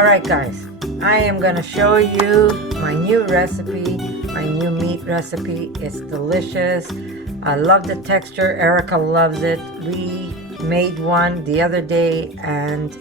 Alright guys, I am going to show you my new recipe, my new meat recipe. It's delicious. I love the texture. Erica loves it. We made one the other day and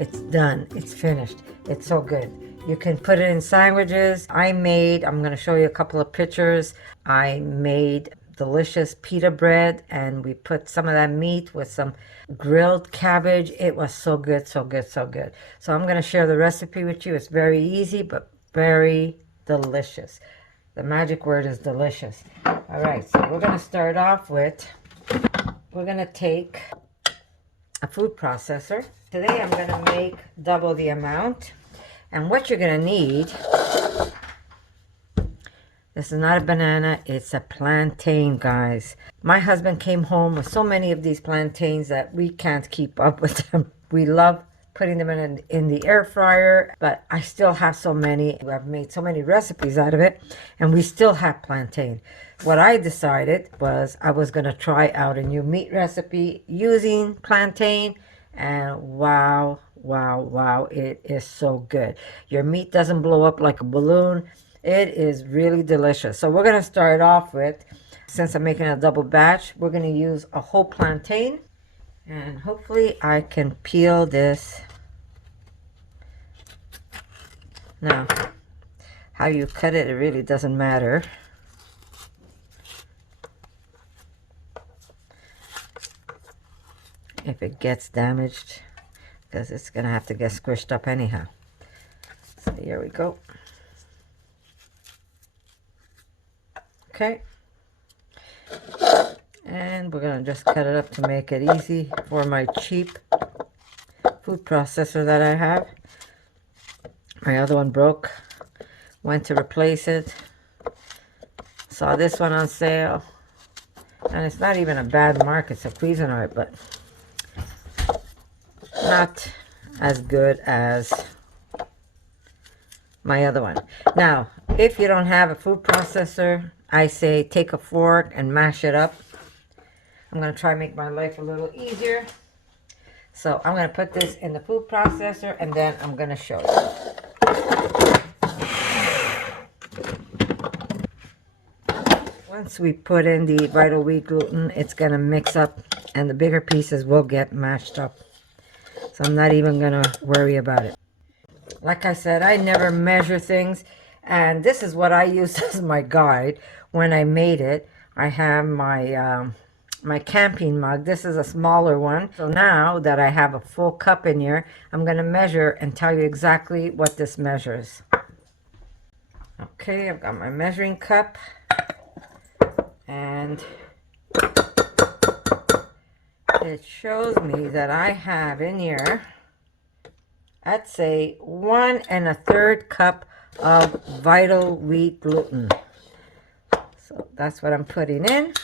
it's done. It's finished. It's so good. You can put it in sandwiches. I'm going to show you a couple of pictures. I made delicious pita bread and we put some of that meat with some grilled cabbage. It was so good, so good, so good. So I'm going to share the recipe with you. It's very easy but very delicious. The magic word is delicious. All right, so we're going to start off with, we're going to take a food processor. Today I'm going to make double the amount. And what you're going to need, this is not a banana, it's a plantain, guys. My husband came home with so many of these plantains that we can't keep up with them. We love putting them in the air fryer, but I still have so many. I've made so many recipes out of it, and we still have plantain. What I decided was I was going to try out a new meat recipe using plantain, and wow, wow, wow, it is so good. Your meat doesn't blow up like a balloon. It is really delicious. So we're going to start off with, since I'm making a double batch, we're going to use a whole plantain. And hopefully I can peel this. Now, how you cut it, it really doesn't matter. If it gets damaged, because it's going to have to get squished up anyhow. So here we go. Okay. And we're going to just cut it up to make it easy for my cheap food processor that I have. My other one broke. Went to replace it. Saw this one on sale. And it's not even a bad mark. It's a Cuisinart, but not as good as my other one. Now, if you don't have a food processor, I say take a fork and mash it up. I'm going to try and make my life a little easier. So I'm going to put this in the food processor and then I'm going to show you. Once we put in the vital wheat gluten, it's going to mix up and the bigger pieces will get mashed up. So I'm not even going to worry about it. Like I said, I never measure things. And this is what I used as my guide when I made it. I have my my camping mug. This is a smaller one. So now that I have a full cup in here, I'm going to measure and tell you exactly what this measures. Okay, I've got my measuring cup. And it shows me that I have in here, I'd say 1 1/3 cup of vital wheat gluten. So that's what I'm putting in.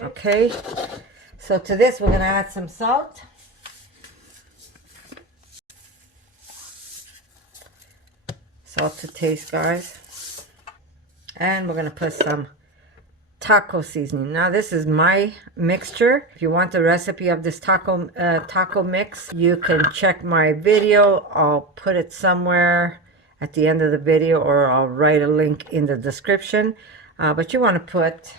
Okay, so to this we're going to add some salt. Salt to taste, guys. And we're going to put some taco seasoning. Now this is my mixture. If you want the recipe of this taco mix, you can check my video. I'll put it somewhere at the end of the video, or I'll write a link in the description. But you want to put,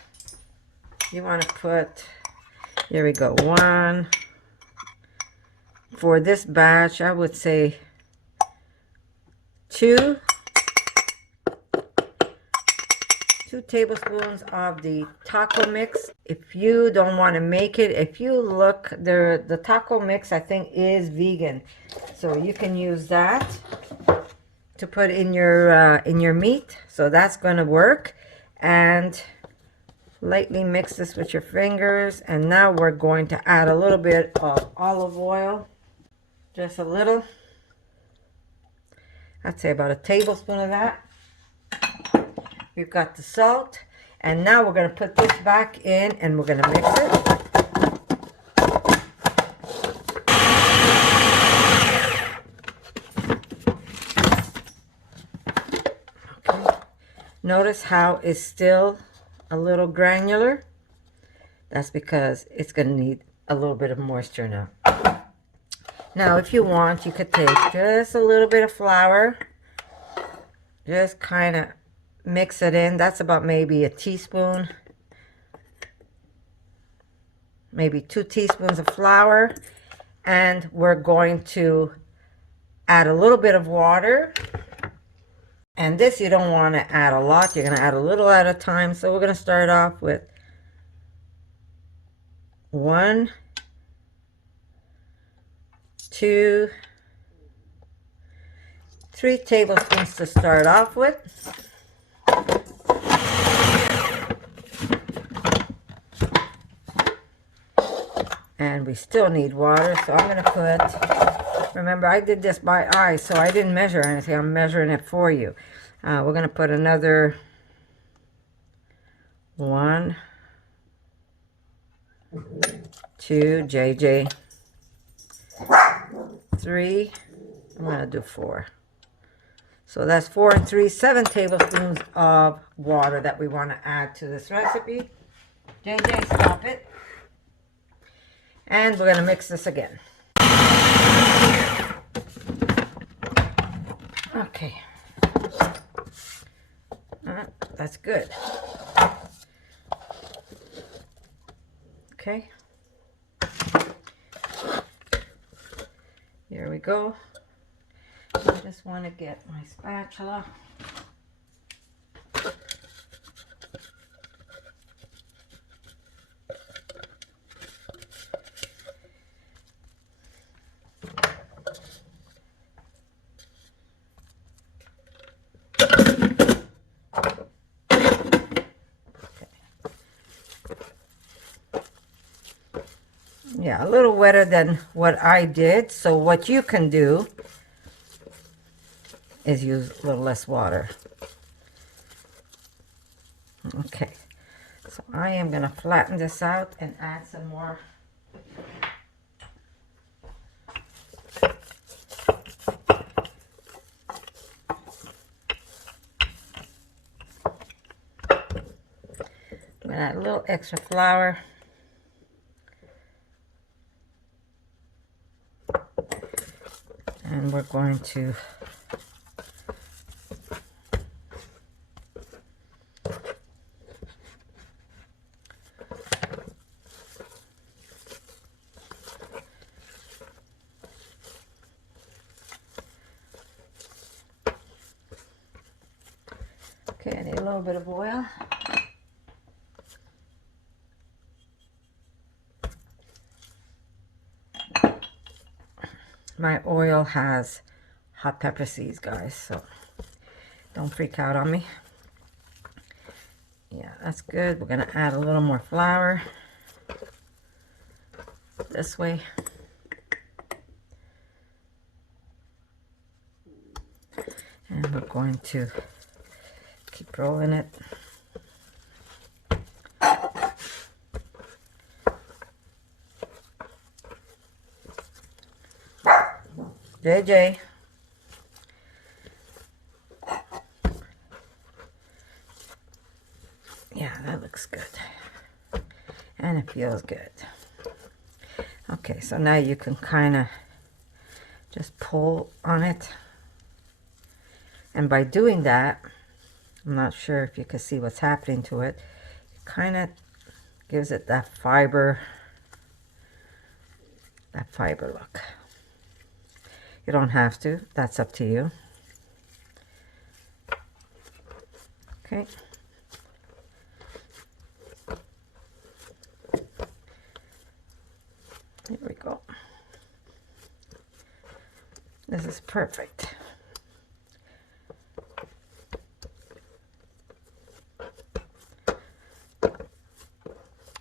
here we go, 1 for this batch. I would say 2 tablespoons of the taco mix. If you don't want to make it, if you look there, the taco mix I think is vegan, so you can use that to put in your meat. So that's going to work. And lightly mix this with your fingers. And now we're going to add a little bit of olive oil, just a little. I'd say about a tablespoon of that. We've got the salt, and now we're going to put this back in and we're going to mix it. Okay. Notice how it's still a little granular. That's because it's going to need a little bit of moisture now. Now, if you want, you could take just a little bit of flour. Just kind of mix it in. That's about maybe a teaspoon. Maybe 2 teaspoons of flour. And we're going to add a little bit of water. And this you don't want to add a lot. You're going to add a little at a time. So we're going to start off with 1, 2, 3 tablespoons to start off with. And we still need water, so I'm going to put, remember I did this by eye, so I didn't measure anything. I'm measuring it for you. We're going to put another 1, 2, JJ, 3, I'm going to do 4. So that's 4 and 3, 7 tablespoons of water that we want to add to this recipe. JJ, stop it. And we're going to mix this again. Okay. That's good. Okay. Here we go. I just want to get my spatula. Yeah, a little wetter than what I did. So what you can do is use a little less water. Okay, so I am going to flatten this out and add some more. I'm going to add a little extra flour. And we're going to okay, I need a little bit of oil. My oil has hot pepper seeds, guys, so don't freak out on me. Yeah, that's good. We're going to add a little more flour this way. And we're going to keep rolling it. JJ. Yeah, that looks good. And it feels good. Okay, so now you can kind of just pull on it. And by doing that, I'm not sure if you can see what's happening to it. It kind of gives it that fiber look. You don't have to. That's up to you. Okay. Here we go. This is perfect.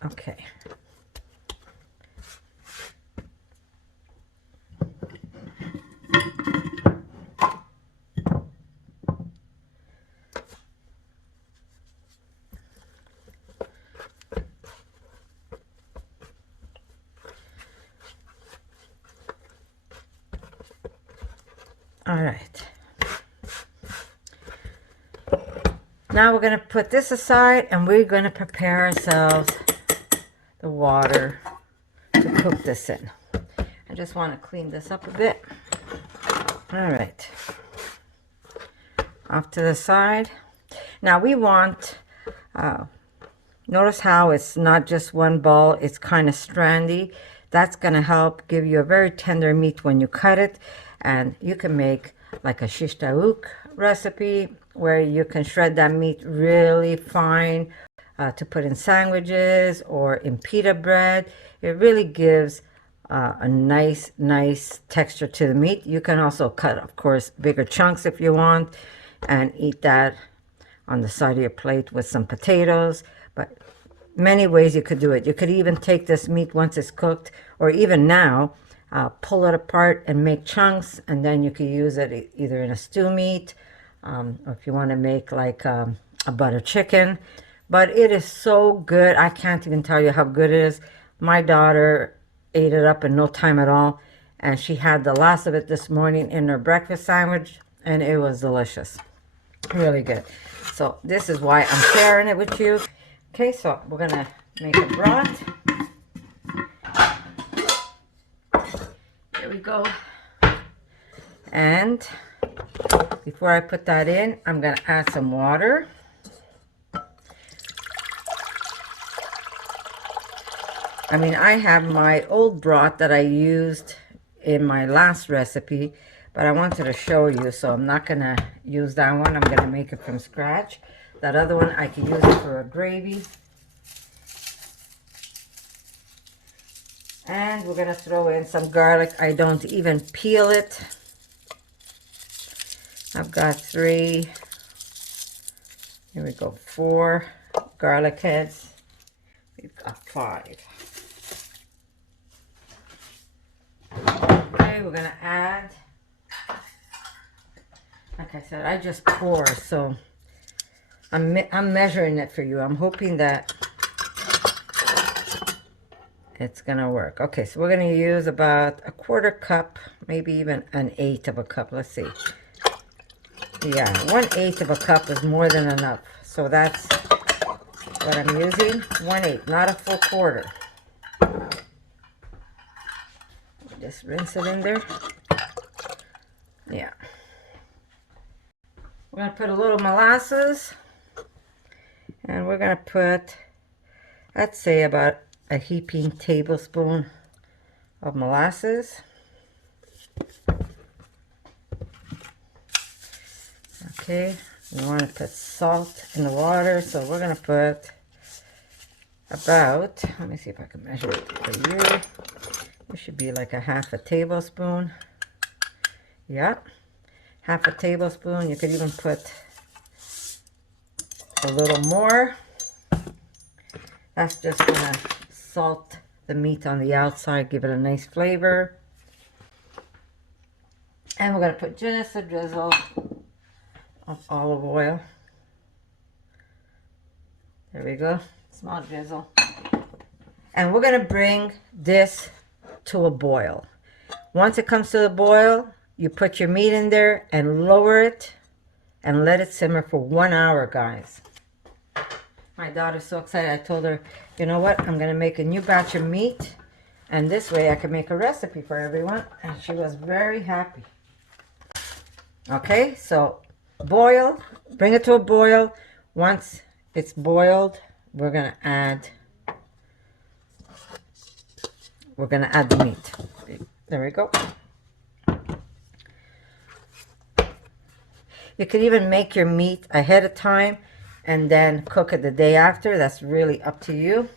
Okay. All right. Now we're going to put this aside and we're going to prepare ourselves the water to cook this in. I just want to clean this up a bit. All right. Off to the side. Now we want, notice how it's not just one ball, it's kind of strandy. That's going to help give you a very tender meat when you cut it. And you can make like a shish taouk recipe where you can shred that meat really fine to put in sandwiches or in pita bread. It really gives a nice texture to the meat. You can also cut, of course, bigger chunks if you want and eat that on the side of your plate with some potatoes. But many ways you could do it. You could even take this meat once it's cooked, or even now, pull it apart and make chunks, and then you could use it either in a stew meat, or if you want to make like a butter chicken. But it is so good. I can't even tell you how good it is. My daughter ate it up in no time at all, and she had the last of it this morning in her breakfast sandwich, and it was delicious. Really good. So this is why I'm sharing it with you. Okay, so we're gonna make a broth. Here we go. And before I put that in, I'm gonna add some water. I mean, I have my old broth that I used in my last recipe, but I wanted to show you, so I'm not gonna use that one. I'm gonna make it from scratch. That other one, I can use it for a gravy. And we're gonna throw in some garlic. I don't even peel it. I've got 3, here we go, 4 garlic heads. We've got 5. Okay, we're gonna add, like I said, I just pour, so I'm measuring it for you. I'm hoping that it's gonna work. Okay, so we're gonna use about a 1/4 cup, maybe even an 1/8 of a cup. Let's see. Yeah, 1/8 of a cup is more than enough. So that's what I'm using. 1/8, not a full 1/4. Just rinse it in there. Yeah. We're gonna put a little molasses. And we're going to put, let's say, about a heaping tablespoon of molasses. Okay, we want to put salt in the water, so we're going to put about, let me see if I can measure it for you. It should be like a 1/2 tablespoon. Yeah, 1/2 tablespoon. You could even put a little more. That's just gonna salt the meat on the outside, give it a nice flavor. And we're gonna put just a drizzle of olive oil. There we go, small drizzle. And we're gonna bring this to a boil. Once it comes to a boil, you put your meat in there and lower it and let it simmer for 1 hour, guys. My daughter's so excited. I told her, you know what? I'm going to make a new batch of meat, and this way I can make a recipe for everyone. And she was very happy. Okay, so boil. Bring it to a boil. Once it's boiled, we're going to add the meat. There we go. You could even make your meat ahead of time and then cook it the day after. That's really up to you.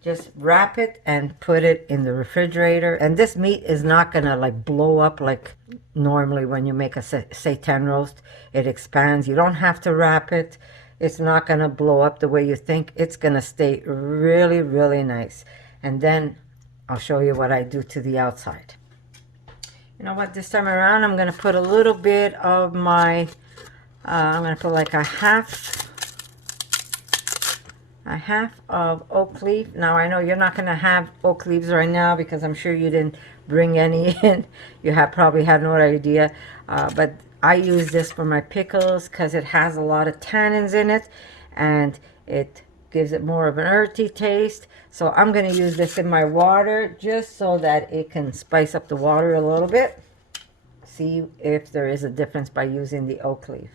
Just wrap it and put it in the refrigerator. And this meat is not gonna like blow up like normally when you make a seitan roast. It expands. You don't have to wrap it. It's not gonna blow up the way you think. It's gonna stay really, really nice. And then I'll show you what I do to the outside. You know what, this time around I'm gonna put a little bit of my, I'm gonna put like a half of oak leaf. Now I know you're not gonna have oak leaves right now because I'm sure you didn't bring any in. You probably had no idea, but I use this for my pickles because it has a lot of tannins in it, and it gives it more of an earthy taste. So I'm going to use this in my water just so that it can spice up the water a little bit. See if there is a difference by using the oak leaf.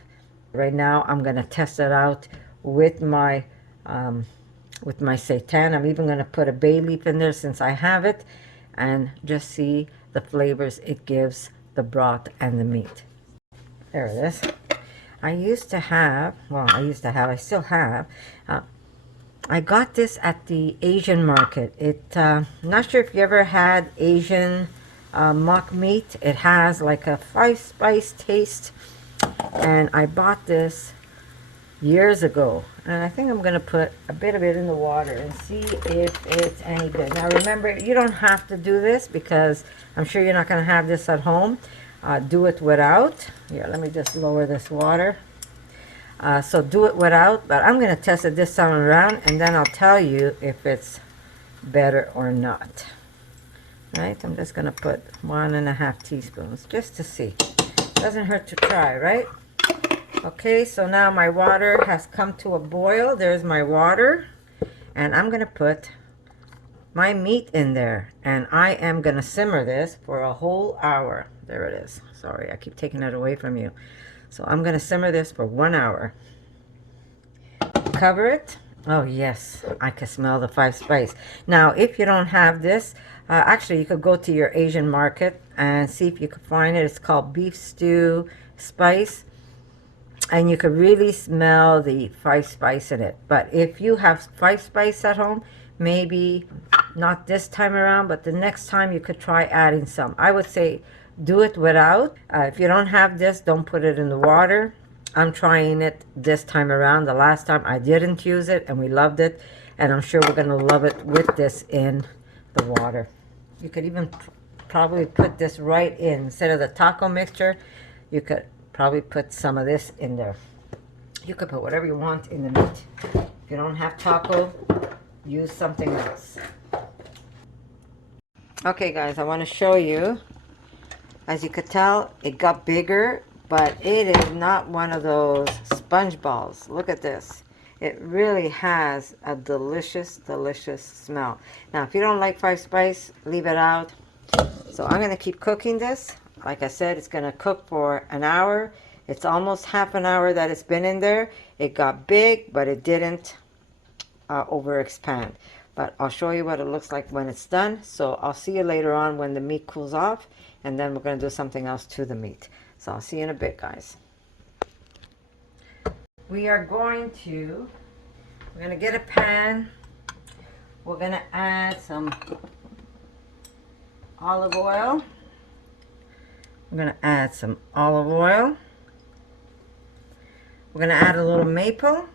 Right now I'm going to test it out with my seitan. I'm even going to put a bay leaf in there since I have it, and just see the flavors it gives the broth and the meat. There it is. I still have, I got this at the Asian market. I'm not sure if you ever had Asian mock meat. It has like a 5-spice taste, and I bought this years ago, and I think I'm going to put a bit of it in the water and see if it's any good. Now remember, you don't have to do this because I'm sure you're not going to have this at home. Do it without. Here, let me just lower this water. So do it without, but I'm going to test it this time around, and then I'll tell you if it's better or not. Right, I'm just going to put 1.5 teaspoons just to see. Doesn't hurt to try, right? Okay, so now my water has come to a boil. There's my water, and I'm going to put my meat in there, and I am going to simmer this for a whole hour. There it is. Sorry, I keep taking it away from you. So I'm going to simmer this for 1 hour. Cover it. Oh yes, I can smell the 5-spice. Now if you don't have this, actually you could go to your Asian market and see if you could find it. It's called beef stew spice, and you could really smell the 5-spice in it. But if you have 5-spice at home, maybe not this time around, but the next time you could try adding some. I would say do it without. If you don't have this, don't put it in the water. I'm trying it this time around. The last time I didn't use it, and we loved it, and I'm sure we're going to love it with this in the water. You could even probably put this right in. Instead of the taco mixture, you could probably put some of this in there. You could put whatever you want in the meat. If you don't have taco, use something else. Okay guys, I want to show you. As you could tell, it got bigger, but it is not one of those sponge balls. Look at this. It really has a delicious, delicious smell. Now, if you don't like 5-spice, leave it out. So I'm going to keep cooking this. Like I said, it's going to cook for an hour. It's almost half an hour that it's been in there. It got big, but it didn't overexpand. But I'll show you what it looks like when it's done. So I'll see you later on when the meat cools off, and then we're going to do something else to the meat. So I'll see you in a bit, guys. We're going to get a pan. We're going to add some olive oil. We're going to add some olive oil. We're going to add a little maple.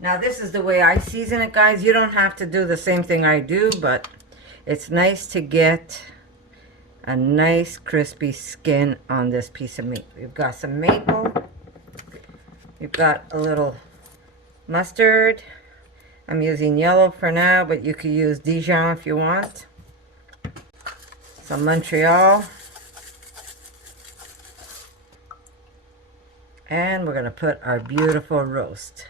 Now this is the way I season it, guys. You don't have to do the same thing I do, but it's nice to get a nice crispy skin on this piece of meat. We've got some maple. We've got a little mustard. I'm using yellow for now, but you could use Dijon if you want. Some Montreal. And we're going to put our beautiful roast.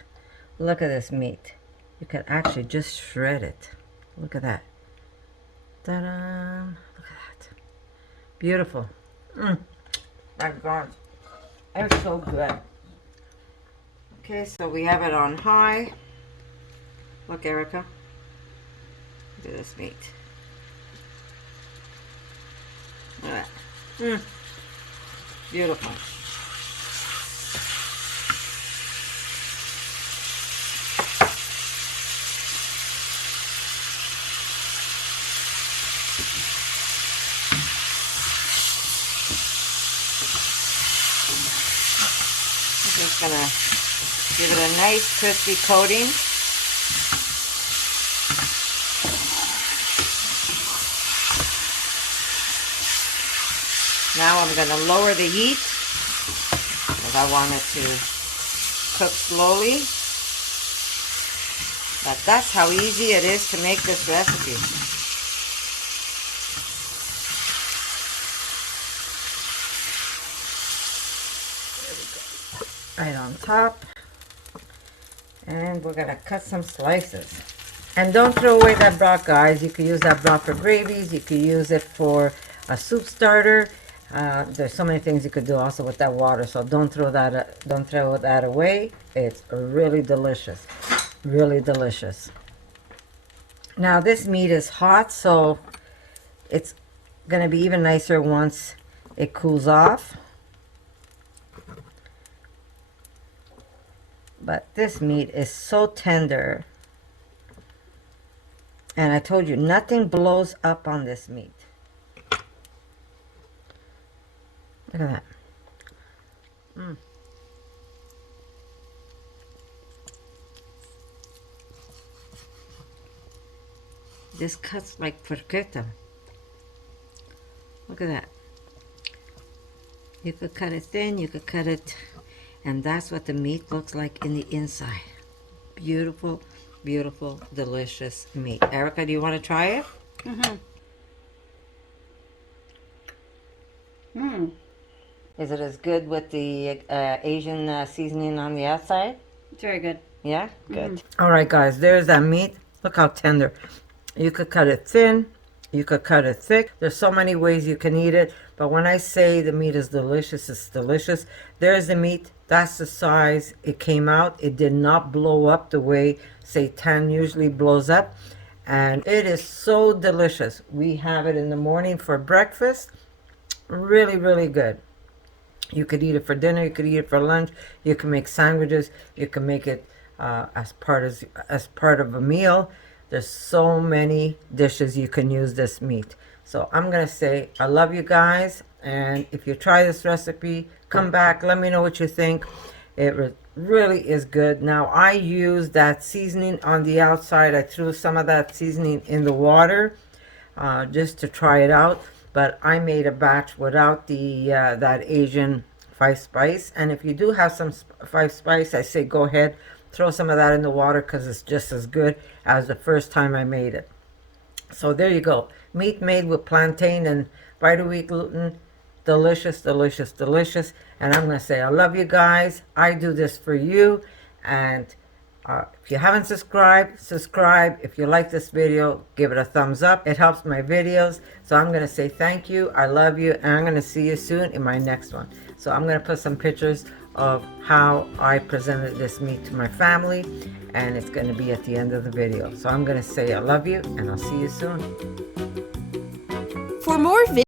Look at this meat. You can actually just shred it. Look at that. Ta-da! Look at that. Beautiful. My God. It's so good. Okay, so we have it on high. Look, Erica. Look at this meat. Look at that. Beautiful. Just gonna give it a nice crispy coating. Now I'm gonna lower the heat because I want it to cook slowly. But that's how easy it is to make this recipe. Right on top, And we're gonna cut some slices. And don't throw away that broth, guys. You could use that broth for gravies. You could use it for a soup starter. There's so many things you could do also with that water. So don't throw that away. It's really delicious, really delicious. Now this meat is hot, so it's gonna be even nicer once it cools off. But this meat is so tender. And I told you, nothing blows up on this meat. Look at that. This cuts like porchetta. Look at that. You could cut it thin, you could cut it, and that's what the meat looks like in the inside. Beautiful, beautiful, delicious meat. Erica, do you want to try it? Is it as good with the Asian seasoning on the outside? It's very good. Yeah? Good. All right, guys, there's that meat. Look how tender. You could cut it thin. You could cut it thick. There's so many ways you can eat it. But when I say the meat is delicious, it's delicious. There's the meat. That's the size it came out. It did not blow up the way seitan usually blows up. And it is so delicious. We have it in the morning for breakfast. Really, really good. You could eat it for dinner. You could eat it for lunch. You can make sandwiches. You can make it as part of a meal. There's so many dishes you can use this meat. So I'm going to say I love you guys. And if you try this recipe, come back. Let me know what you think. It really is good. Now, I used that seasoning on the outside. I threw some of that seasoning in the water just to try it out. But I made a batch without the that Asian 5-spice. And if you do have some 5-spice, I say go ahead. Throw some of that in the water because it's just as good as the first time I made it. So there you go. Meat made with plantain and vita-wheat gluten. Delicious, delicious, delicious. And I'm going to say I love you guys. I do this for you. And if you haven't subscribed, subscribe. If you like this video, give it a thumbs up. It helps my videos. So I'm going to say thank you. I love you. And I'm going to see you soon in my next one. So I'm going to put some pictures of how I presented this meat to my family, and it's going to be at the end of the video. So I'm going to say I love you, and I'll see you soon. For more videos,